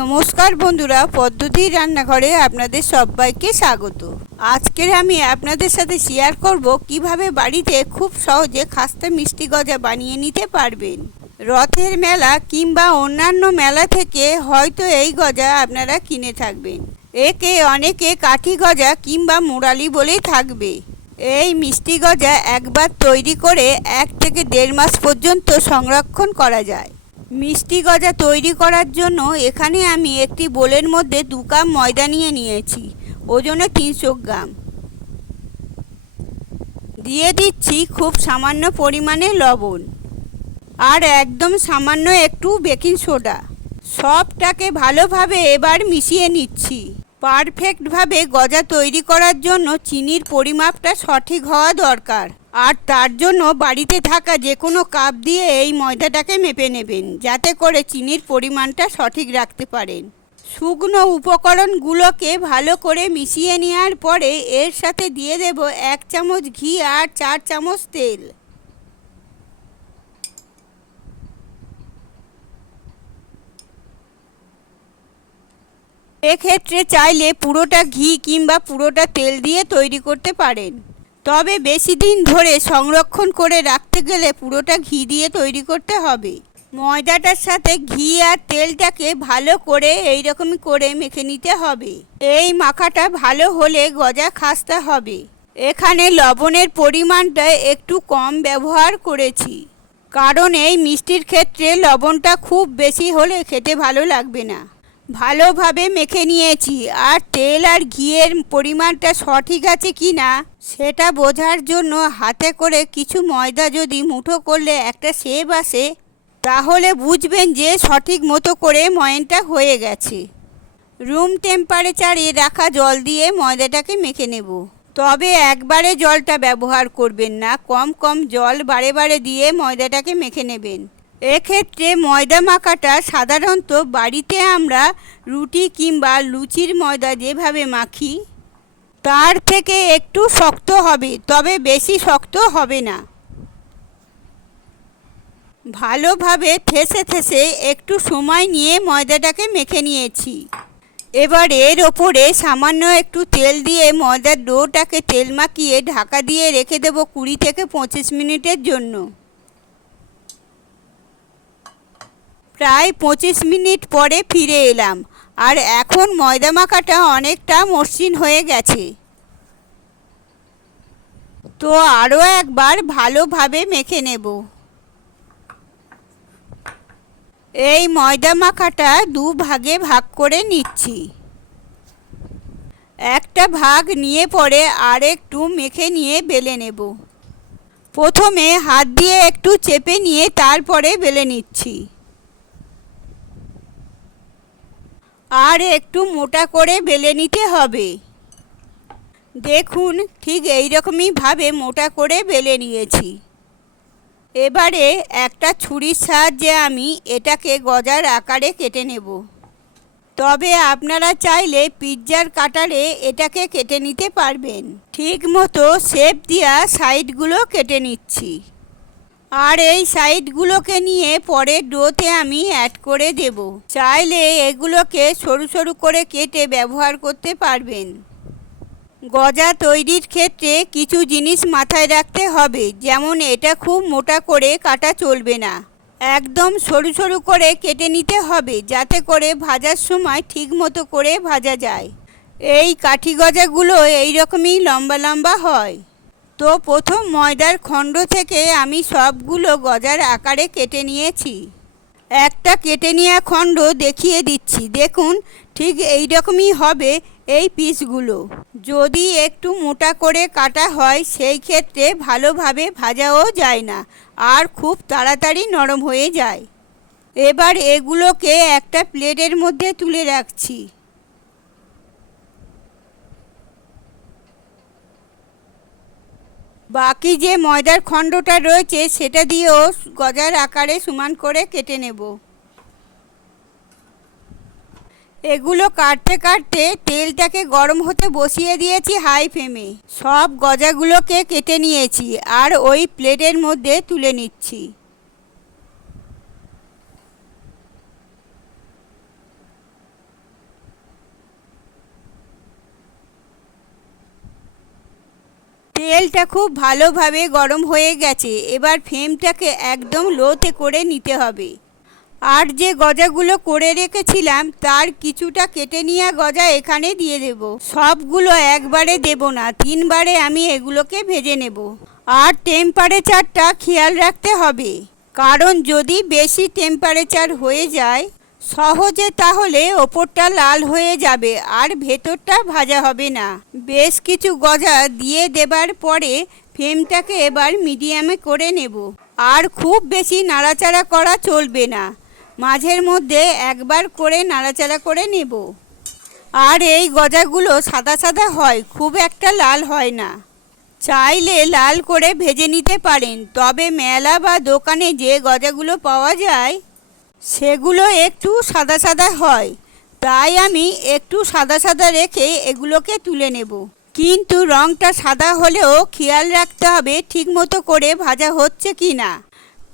নমস্কার বন্ধুরা, পদ্ধতি রান্নাঘরে আপনাদের সবাইকে স্বাগত। আজকের আমি আপনাদের সাথে শেয়ার করব কিভাবে বাড়িতে খুব সহজে খাস্তা মিষ্টি গজা বানিয়ে নিতে পারবেন। রথের মেলা কিংবা অন্যান্য মেলা থেকে হয়তো এই গজা আপনারা কিনে থাকবেন। একে অনেকে কাঠি গজা কিংবা মুরালি বলেই থাকবে। এই মিষ্টি গজা একবার তৈরি করে 1 থেকে 1.5 মাস পর্যন্ত সংরক্ষণ করা যায়। মিষ্টি গজা তৈরি করার জন্য এখানে আমি একটি বোলের মধ্যে 2 কাপ ময়দা নিয়ে নিয়েছি, ওজনে 300 গ্রাম। দিয়ে দিচ্ছি খুব সামান্য পরিমাণে লবণ আর একদম সামান্য একটু বেকিং সোডা। সবটাকে ভালোভাবে এবার মিশিয়ে নিচ্ছি। পারফেক্টভাবে গজা তৈরি করার জন্য চিনির পরিমাপটা সঠিক হওয়া দরকার, আর তার জন্য বাড়িতে থাকা যে কোনো কাপ দিয়ে এই ময়দাটাকে মেপে নেবেন, যাতে করে চিনির পরিমাণটা সঠিক রাখতে পারেন। শুকনো উপকরণগুলোকে ভালো করে মিশিয়ে নেওয়ার পরে এর সাথে দিয়ে দেব 1 চামচ ঘি আর 4 চামচ তেল। এক্ষেত্রে চাইলে পুরোটা ঘি কিংবা পুরোটা তেল দিয়ে তৈরি করতে পারেন, তবে বেশি দিন ধরে সংরক্ষণ করে রাখতে গেলে পুরোটা ঘি দিয়ে তৈরি করতে হবে। ময়দাটার সাথে ঘি আর তেলটাকে ভালো করে এইরকমই করে মেখে নিতে হবে। এই মাখাটা ভালো হলে গজা খাস্তা হবে। এখানে লবণের পরিমাণটা একটু কম ব্যবহার করেছি, কারণ এই মিষ্টির ক্ষেত্রে লবণটা খুব বেশি হলে খেতে ভালো লাগবে না। ভালোভাবে মেখে নিয়েছি, আর তেল আর ঘিয়ের পরিমাণটা সঠিক আছে কি না সেটা বোঝার জন্য হাতে করে কিছু ময়দা যদি মুঠো করলে একটা শেপ আসে, তাহলে বুঝবেন যে সঠিক মতো করে ময়নটা হয়ে গেছে। রুম টেম্পারেচারে রাখা জল দিয়ে ময়দাটাকে মেখে নেব, তবে একবারে জলটা ব্যবহার করবেন না, কম কম জল বারে বারে দিয়ে ময়দাটাকে মেখে নেবেন। এক্ষেত্রে ময়দা মাখাটা সাধারণত বাড়িতে আমরা রুটি কিংবা লুচির ময়দা যেভাবে মাখি তার থেকে একটু শক্ত হবে, তবে বেশি শক্ত হবে না। ভালোভাবে ঠেসে ঠেসে একটু সময় নিয়ে ময়দাটাকে মেখে নিয়েছি। এবার এর ওপরে সামান্য একটু তেল দিয়ে ময়দার ডোটাকে তেল মাখিয়ে ঢাকা দিয়ে রেখে দেব 20 থেকে 25 মিনিটের জন্য। প্রায় 25 মিনিট পরে ফিরে এলাম, আর এখন ময়দা মাখাটা অনেকটা মসৃণ হয়ে গেছে। তো আরও একবার ভালোভাবে মেখে নেব। এই ময়দা মাখাটা 2 ভাগে ভাগ করে নিচ্ছি। একটা ভাগ নিয়ে পরে আর একটু মেখে নিয়ে বেলে নেব। প্রথমে হাত দিয়ে একটু চেপে নিয়ে তারপরে বেলে নিচ্ছি। আর একটু মোটা করে বেলে নিতে হবে। দেখুন, ঠিক এইরকমই ভাবে মোটা করে বেলে নিয়েছি। এবারে একটা ছুরির সাহায্যে আমি এটাকে গজার আকারে কেটে নেব, তবে আপনারা চাইলে পিৎজার কাটারে এটাকে কেটে নিতে পারবেন। ঠিক মতো শেপ দেওয়া সাইডগুলো কেটে নিচ্ছি, আর এই সাইডগুলোকে নিয়ে পরে ডোতে আমি অ্যাড করে দেব। চাইলে এগুলোকে সরু সরু করে কেটে ব্যবহার করতে পারবেন। গজা তৈরির ক্ষেত্রে কিছু জিনিস মাথায় রাখতে হবে, যেমন এটা খুব মোটা করে কাটা চলবে না, একদম সরু সরু করে কেটে নিতে হবে, যাতে করে ভাজার সময় ঠিক মতো করে ভাজা যায়। এই কাঠি গজাগুলো এইরকমই লম্বা লম্বা হয়। তো প্রথম ময়দার খণ্ড থেকে আমি সবগুলো গজার আকারে কেটে নিয়েছি। একটা কেটে নেওয়া খণ্ড দেখিয়ে দিচ্ছি। দেখুন, ঠিক এইরকমই হবে এই পিসগুলো। যদি একটু মোটা করে কাটা হয় সেই ক্ষেত্রে ভালোভাবে ভাজাও যায় না, আর খুব তাড়াতাড়ি নরম হয়ে যায়। এবার এগুলোকে একটা প্লেটের মধ্যে তুলে রাখছি। বাকি যে ময়দার খণ্ডটা রয়েছে সেটা দিয়েও গজার আকারে সমান করে কেটে নেব। এগুলো কাটতে কাটতে তেলটাকে গরম হতে বসিয়ে দিয়েছি হাই ফ্লেমে। সব গজাগুলোকে কেটে নিয়েছি, আর ওই প্লেটের মধ্যে তুলে নিচ্ছি। তেলটা খুব ভালোভাবে গরম হয়ে গেছে। এবার ফ্লেমটাকে একদম লোতে করে নিতে হবে। আর যে গজাগুলো করে রেখেছিলাম তার কিছুটা কেটে নেওয়া গজা এখানে দিয়ে দেব। সবগুলো একবারে দেব না, 3বারে আমি এগুলোকে ভেজে নেব। আর টেম্পারেচারটা খেয়াল রাখতে হবে, কারণ যদি বেশি টেম্পারেচার হয়ে যায় সহজে তাহলে ওপরটা লাল হয়ে যাবে আর ভেতরটা ভাজা হবে না। বেশ কিছু গজা দিয়ে দেবার পরে ফ্লেমটাকে এবার মিডিয়ামে করে নেব। আর খুব বেশি নাড়াচাড়া করা চলবে না, মাঝের মধ্যে একবার করে নাড়াচাড়া করে নেব। আর এই গজাগুলো সাদা সাদা হয়, খুব একটা লাল হয় না। চাইলে লাল করে ভেজে নিতে পারেন, তবে মেলা বা দোকানে যে গজাগুলো পাওয়া যায় সেগুলো একটু সাদা সাদা হয়, তাই আমি একটু সাদা সাদা রেখে এগুলোকে তুলে নেব। কিন্তু রঙটা সাদা হলেও খেয়াল রাখতে হবে ঠিকমতো করে ভাজা হচ্ছে কি না,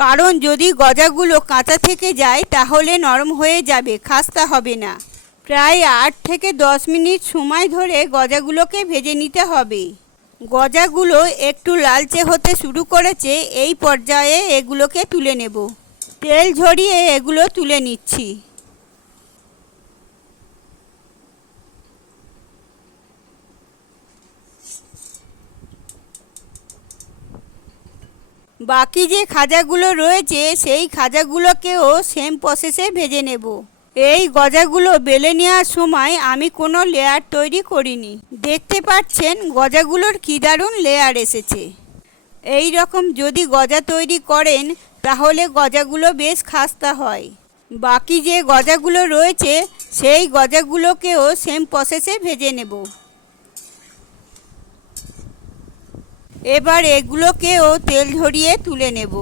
কারণ যদি গজাগুলো কাঁচা থেকে যায় তাহলে নরম হয়ে যাবে, খাস্তা হবে না। প্রায় 8 থেকে 10 মিনিট সময় ধরে গজাগুলোকে ভেজে নিতে হবে। গজাগুলো একটু লালচে হতে শুরু করেছে, এই পর্যায়ে এগুলোকে তুলে নেব। তেল ঝরিয়ে এগুলো তুলে নিচ্ছি। বাকি যে খাজাগুলো রয়েছে সেই খাজাগুলোকেও সেম প্রসেসে ভেজে নেব। এই গজাগুলো বেলে নেওয়ার সময় আমি কোনো লেয়ার তৈরি করিনি। দেখতে পাচ্ছেন গজাগুলোর কী দারুণ লেয়ার এসেছে। এই রকম যদি গজা তৈরি করেন তাহলে গজাগুলো বেশ খাস্তা হয়। বাকি যে গজাগুলো রয়েছে সেই গজাগুলোকেও সেম প্রসেসে ভেজে নেব। এবার এগুলোকেও তেল ঝরিয়ে তুলে নেব।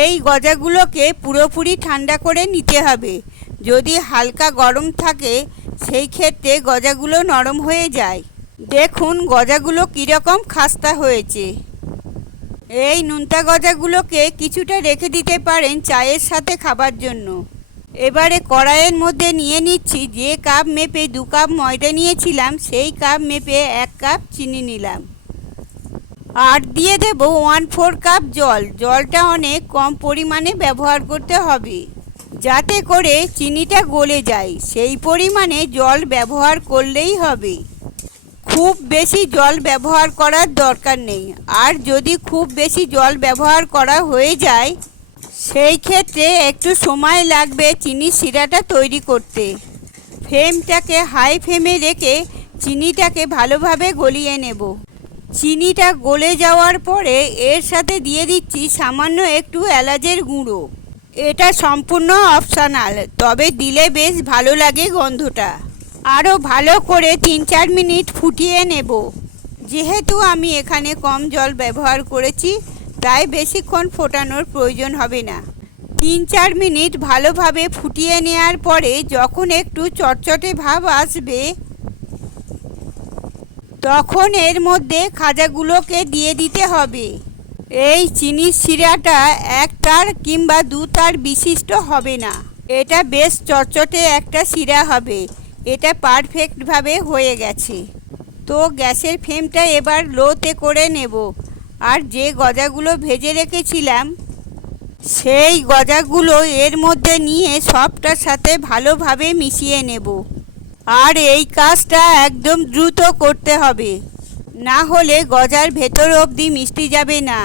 এই গজাগুলোকে পুরোপুরি ঠান্ডা করে নিতে হবে। যদি হালকা গরম থাকে সেই ক্ষেত্রে গজাগুলো নরম হয়ে যায়। দেখুন গজাগুলো কীরকম খাস্তা হয়েছে। এই নোনতা গজাগুলোকে কিছুটা রেখে দিতে পারেন চায়ের সাথে খাবার জন্য। এবারে কড়াইয়ের মধ্যে নিয়ে নিচ্ছি যে কাপ মেপে 2 কাপ ময়দা নিয়েছিলাম সেই কাপ মেপে 1 কাপ চিনি নিলাম। আর দিয়ে দেব 1/4 কাপ জল। জলটা অনেক কম পরিমাণে ব্যবহার করতে হবে যাতে করে চিনিটা গলে যায়, সেই পরিমাণে জল ব্যবহার করলেই হবে। খুব বেশি জল ব্যবহার করার দরকার নেই। আর যদি খুব বেশি জল ব্যবহার করা হয়ে যায় সেই ক্ষেত্রে একটু সময় লাগবে চিনির শিরাটা তৈরি করতে। ফ্লেমটাকে হাই ফ্লেমে রেখে চিনিটাকে ভালোভাবে গলিয়ে নেব। চিনিটা গলে যাওয়ার পরে এর সাথে দিয়ে দিচ্ছি সামান্য একটু এলাচের গুঁড়ো। এটা সম্পূর্ণ অপশনাল, তবে দিলে বেশ ভালো লাগে গন্ধটা। আরও ভালো করে 3-4 মিনিট ফুটিয়ে নেব। যেহেতু আমি এখানে কম জল ব্যবহার করেছি তাই বেশিক্ষণ ফোটানোর প্রয়োজন হবে না। 3-4 মিনিট ভালোভাবে ফুটিয়ে নেওয়ার পরে যখন একটু চটচটে ভাব আসবে তখন এর মধ্যে খাজাগুলোকে দিয়ে দিতে হবে। এই চিনির শিরাটা 1 তার কিংবা 2 তার বিশিষ্ট হবে না, এটা বেশ চটচটে একটা শিরা হবে। এটা পারফেক্টভাবে হয়ে গেছে। তো গ্যাসের ফ্লেমটা এবার লোতে করে নেব। আর যে গজাগুলো ভেজে রেখেছিলাম সেই গজাগুলো এর মধ্যে নিয়ে সবটার সাথে ভালোভাবে মিশিয়ে নেব। আর এই কাজটা একদম দ্রুত করতে হবে, না হলে গজার ভেতর অবধি মিষ্টি যাবে না।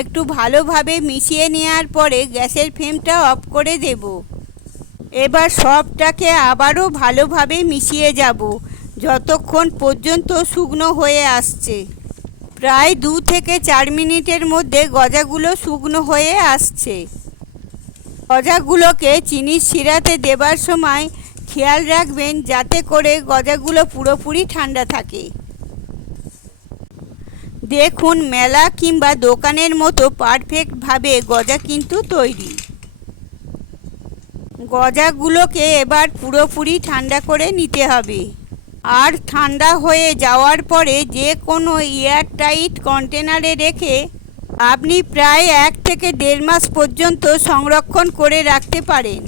একটু ভালোভাবে মিশিয়ে নেওয়ার পরে গ্যাসের ফ্লেমটা অফ করে দেব। এবার সবটাকে আবারও ভালোভাবে মিশিয়ে যাব যতক্ষণ পর্যন্ত শুকনো হয়ে আসছে। প্রায় 2 থেকে 4 মিনিটের মধ্যে গজাগুলো শুকনো হয়ে আসছে। গজাগুলোকে চিনির শিরাতে দেবার সময় খেয়াল রাখবেন যাতে করে গজাগুলো পুরোপুরি ঠান্ডা থাকে। দেখুন মেলা কিংবা দোকানের মতো পারফেক্টভাবে গজা কিন্তু তৈরি। গজাগুলোকে এবার পুরোপুরি ঠান্ডা করে নিতে হবে। আর ঠান্ডা হয়ে যাওয়ার পরে যে কোনো এয়ারটাইট কন্টেনারে রেখে আপনি প্রায় 1 থেকে 1.5 মাস পর্যন্ত সংরক্ষণ করে রাখতে পারেন।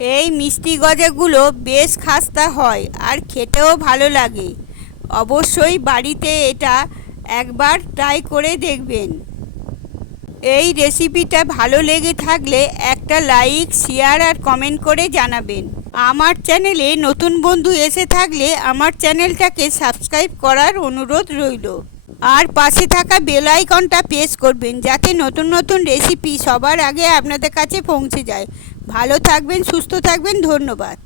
এই মিষ্টি গজাগুলো বেশ খাস্তা হয় আর খেতেও ভালো লাগে। অবশ্যই বাড়িতে এটা একবার ট্রাই করে দেখবেন। এই রেসিপিটা ভালো লেগে থাকলে একটা লাইক, শেয়ার আর কমেন্ট করে জানাবেন। আমার চ্যানেলে নতুন বন্ধু এসে থাকলে আমার চ্যানেলটাকে সাবস্ক্রাইব করার অনুরোধ রইল। আর পাশে থাকা বেল আইকনটা প্রেস করবেন যাতে নতুন নতুন রেসিপি সবার আগে আপনাদের কাছে পৌঁছে যায়। ভালো থাকবেন, সুস্থ থাকবেন, ধন্যবাদ।